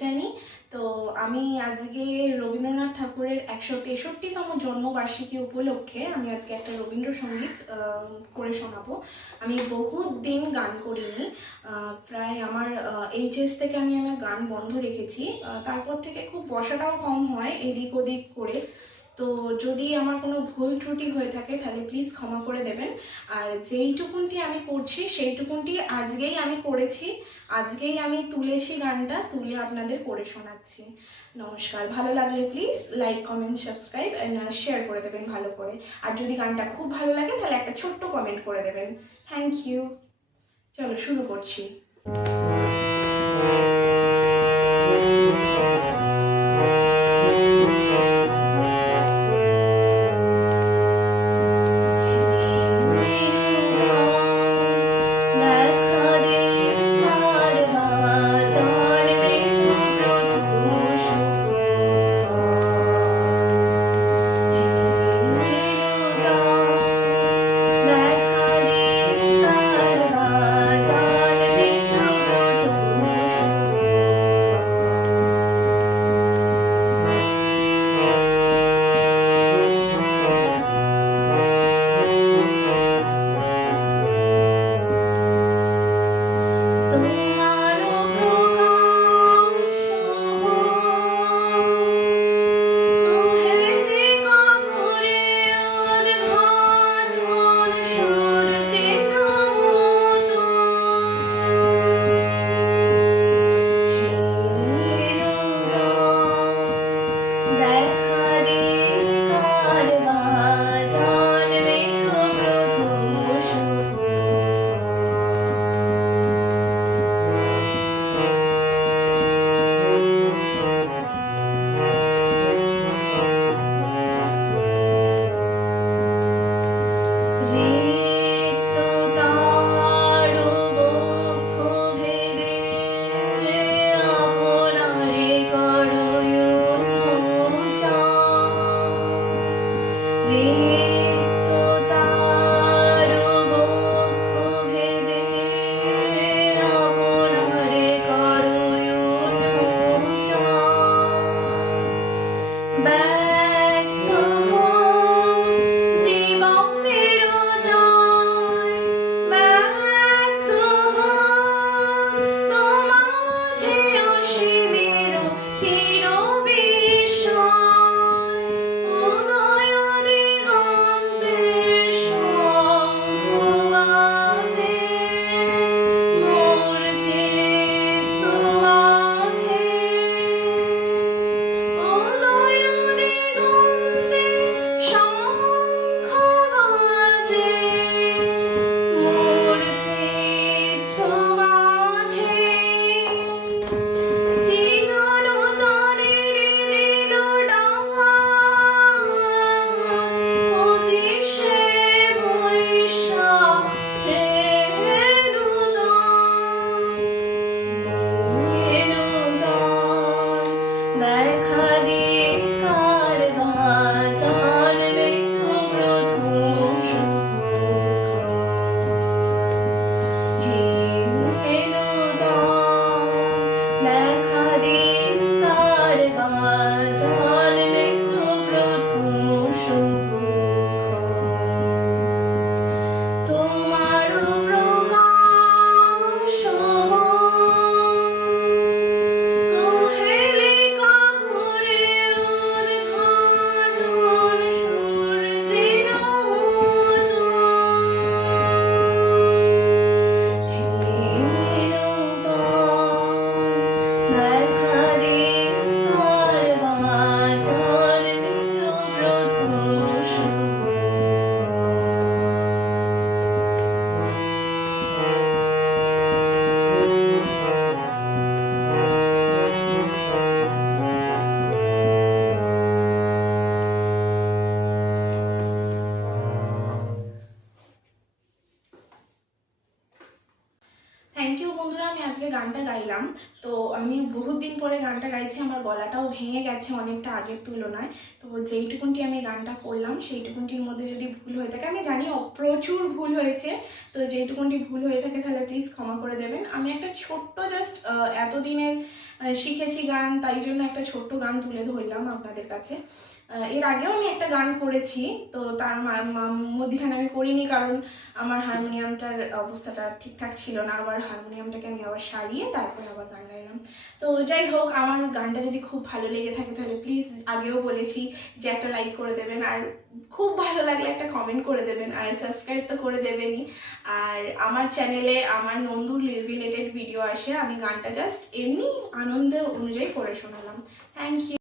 জানি তো আমি আজকে রবীন্দ্রনাথ ঠাকুরের একশো তেষট্টিতম জন্মবার্ষিকী উপলক্ষে আমি আজকে একটা রবীন্দ্রসঙ্গীত করে শোনাবো। আমি বহুত দিন গান করিনি। প্রায় আমার এইচএস থেকে আমি আমার গান বন্ধ রেখেছি। তারপর থেকে খুব বসাটাও কম হয়, এদিক ওদিক করে। তো যদি আমার কোনো ভুল ত্রুটি হয়ে থাকে, তাহলে প্লিজ ক্ষমা করে দেবেন। আর যেইটুকুনটি আমি করছি, সেইটুকুনটি আজকেই আমি করেছি। আজকেই আমি তুলেছি গানটা তুলে আপনাদের করে শোনাচ্ছি। নমস্কার। ভালো লাগলে please like comment subscribe share করে দেবেন ভালো করে। আর যদি গানটা খুব ভালো লাগে, তাহলে একটা ছোট্ট কমেন্ট করে দেবেন। থ্যাংক ইউ চলো শুরু করছি। Thank you. me. Now আমি আজকে গানটা গাইলাম। তো আমি বহুত দিন পরে গানটা গাইছি, আমার গলাটাও ভেঙে গেছে অনেকটা আগের তুলনায়। তো যেইটুকুনটি আমি গানটা করলাম, সেইটুকুনটির মধ্যে যদি ভুল হয়ে থাকে, আমি জানি প্রচুর ভুল হয়েছে। তো যেইটুকুনটি ভুল হয়ে থাকে, তাহলে প্লিজ ক্ষমা করে দেবেন। আমি একটা ছোট্ট জাস্ট এতদিনের শিখেছি গান, তাই জন্য একটা ছোট্ট গান তুলে ধরলাম আপনাদের কাছে। এর আগেও আমি একটা গান করেছি, তো তার মধ্যখানে আমি করিনি, কারণ আমার হারমোনিয়ামটার অবস্থাটা ঠিকঠাক ছিল না, আবার হারমোনিয়ামটাকে আমি আবার সারিয়ে তারপরে আবার গান গাইলাম। তো যাই হোক, আমার গানটা যদি খুব ভালো লেগে থাকে, তাহলে প্লিজ আগেও বলেছি যে একটা লাইক করে দেবেন। আর খুব ভালো লাগলে একটা কমেন্ট করে দেবেন। আর সাবস্ক্রাইব তো করে দেবেনই। আর আমার চ্যানেলে আমার নন্দু রিলেটেড ভিডিও আসে। আমি গানটা জাস্ট এমনি আনন্দ অনুযায়ী করে শোনালাম। Thank you